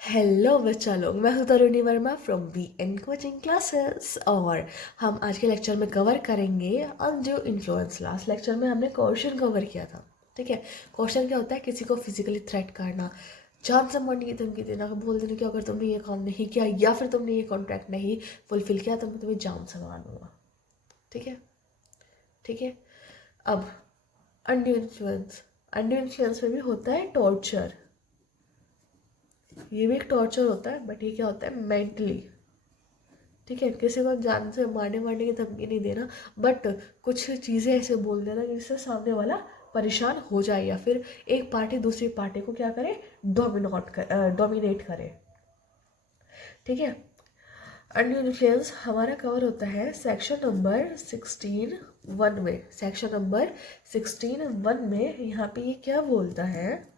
Hello बच्चा लोग, मैं हूं Taruni Verma from V N coaching classes. और हम आज के लेक्चर में कवर करेंगे अनड्यू इन्फ्लुएंस। लास्ट लेक्चर में हमने क्वेश्चन कवर किया था। ठीक है, क्वेश्चन क्या होता है? किसी को फिजिकली थ्रेट करना, जान से मारने की धमकी देना, बोल देना कि अगर तुमने ये काम नहीं किया या फिर तुमने ये कॉन्ट्रैक्ट नहीं फुलफिल किया तो मैं तुम्हें जान से मार दूंगा। ठीक है, ठीक है। अब अनड्यू इन्फ्लुएंस में भी होता है टॉर्चर। ये भी एक टॉर्चर होता है, बट ये क्या होता है? मेंटली। ठीक है, किसी को जान से मारने की धमकी नहीं देना, बट कुछ चीज़ें ऐसे बोल देना जिससे सामने वाला परेशान हो जाए या फिर एक पार्टी दूसरी पार्टी को क्या करे? डोमिनेट करे। ठीक है, अंडर इन्फ्लुएंस हमारा कवर होता है सेक्शन नंबर 16(1) में। सेक्शन नंबर 16(1) में यहाँ पे ये क्या बोलता है?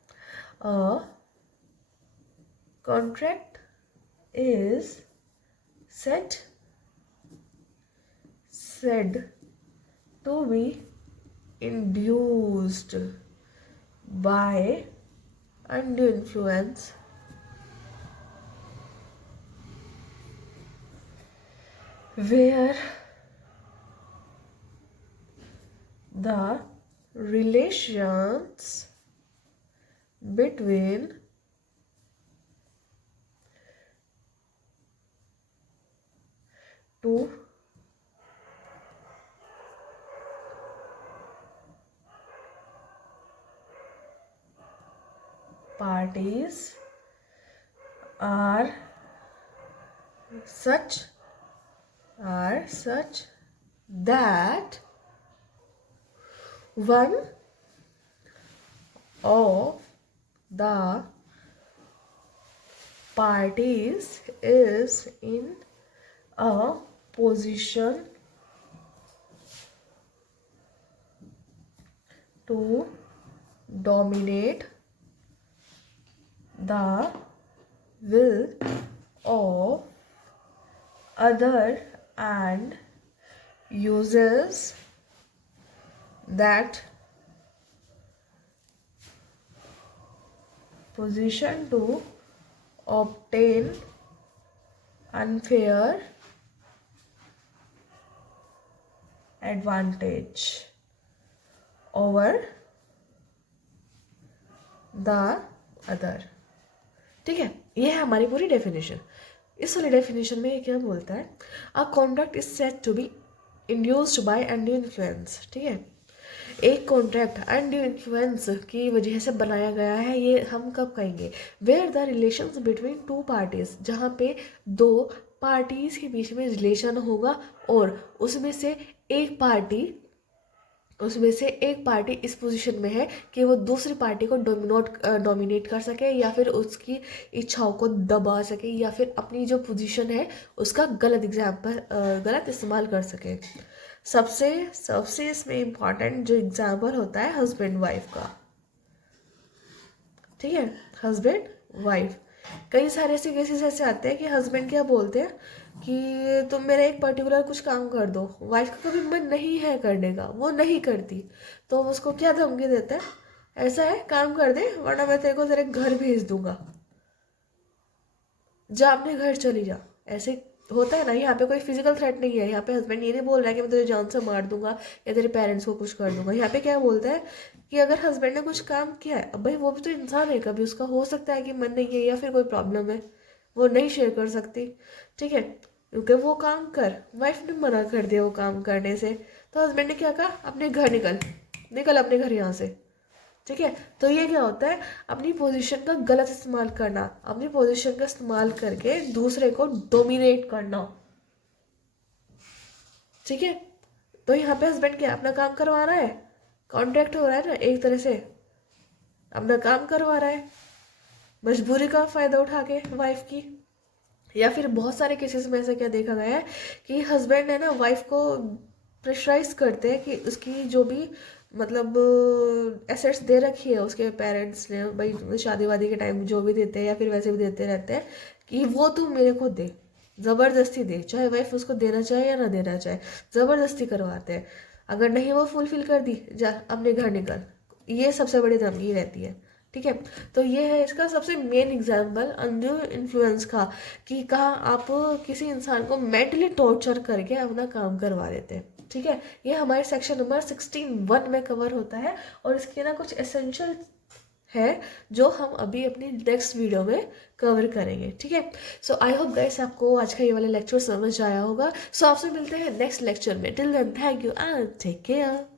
Contract is said to be induced by undue influence where the relations between two parties are such that one of the parties is in a position to dominate the will of other and uses that position to obtain unfair advantage over the other। ठीक है, ये है हमारी पूरी definition. इस वाली definition में ये क्या बोलता है? A contract is said to be induced by undue influence. ठीक है, एक कॉन्ट्रैक्ट अनड्यू इन्फ्लुएंस की वजह से बनाया गया है। ये हम कब कहेंगे? Where the relations between two parties, जहाँ पे दो पार्टीज के बीच में रिलेशन होगा और उसमें से एक पार्टी इस पोजीशन में है कि वो दूसरी पार्टी को डोमिनेट कर सके या फिर उसकी इच्छाओं को दबा सके या फिर अपनी जो पोजीशन है उसका गलत इस्तेमाल कर सके। सबसे इसमें इम्पॉर्टेंट जो एग्जाम्पल होता है हस्बैंड वाइफ का। ठीक है, हस्बैंड वाइफ, कई सारे ऐसे केसेस ऐसे आते हैं कि हस्बैंड क्या बोलते हैं कि तुम मेरा एक पर्टिकुलर कुछ काम कर दो। वाइफ का कभी मन नहीं है करने का, वो नहीं करती, तो उसको क्या धमकी देता है? ऐसा है, काम कर दे वरना मैं तेरे को तेरे घर भेज दूंगा, जा अपने घर चली जा। ऐसे होता है ना। यहाँ पे कोई फिजिकल थ्रेट नहीं है। यहाँ पे हस्बैंड ये नहीं बोल रहा है कि मैं तुझे जान से मार दूंगा या तेरे पेरेंट्स को कुछ कर दूंगा। यहाँ पे क्या बोलता है कि अगर हस्बैंड ने कुछ काम किया है, अब भाई वो भी तो इंसान है, कभी उसका हो सकता है कि मन नहीं है या फिर कोई प्रॉब्लम है, वो नहीं शेयर कर सकती। ठीक है, क्योंकि वो काम कर, वाइफ ने मना कर दिया वो काम करने से, तो हस्बैंड ने क्या कहा? अपने घर निकल निकल अपने घर यहाँ से। ठीक है, तो ये क्या होता है? अपनी पोजीशन का गलत इस्तेमाल करना, अपनी पोजीशन का इस्तेमाल करके दूसरे को डोमिनेट करना। ठीक है, तो यहाँ पे हस्बैंड क्या अपना काम करवा रहा है? कॉन्ट्रैक्ट हो रहा है ना, एक तरह से अपना काम करवा रहा है मजबूरी का फायदा उठा के वाइफ की। या फिर बहुत सारे केसेस में ऐसा क्या देखा गया है कि हस्बैंड है ना वाइफ को प्रेशराइज करते हैं कि उसकी जो भी मतलब एसेट्स दे रखी है उसके पेरेंट्स ने, भाई शादी वादी के टाइम जो भी देते हैं या फिर वैसे भी देते रहते हैं, कि वो तू मेरे को दे, ज़बरदस्ती दे, चाहे वाइफ उसको देना चाहे या ना देना चाहे, ज़बरदस्ती करवाते हैं। अगर नहीं वो फुलफिल कर दी, जा अपने घर निकल। ये सबसे बड़ी धमकी रहती है। ठीक है। तो ये है इसका सबसे मेन एग्जाम्पल अनड्यू इन्फ्लुएंस का, कि कहाँ आप किसी इंसान को मेंटली टॉर्चर करके अपना काम करवा देते हैं। ठीक है, ये हमारे सेक्शन नंबर 16(1) में कवर होता है, और इसके ना कुछ एसेंशियल है जो हम अभी अपनी नेक्स्ट वीडियो में कवर करेंगे। ठीक है, सो आई होप गाइस आपको आज का ये वाला लेक्चर समझ आया होगा। सो आपसे मिलते हैं नेक्स्ट लेक्चर में। Till then thank you and take care.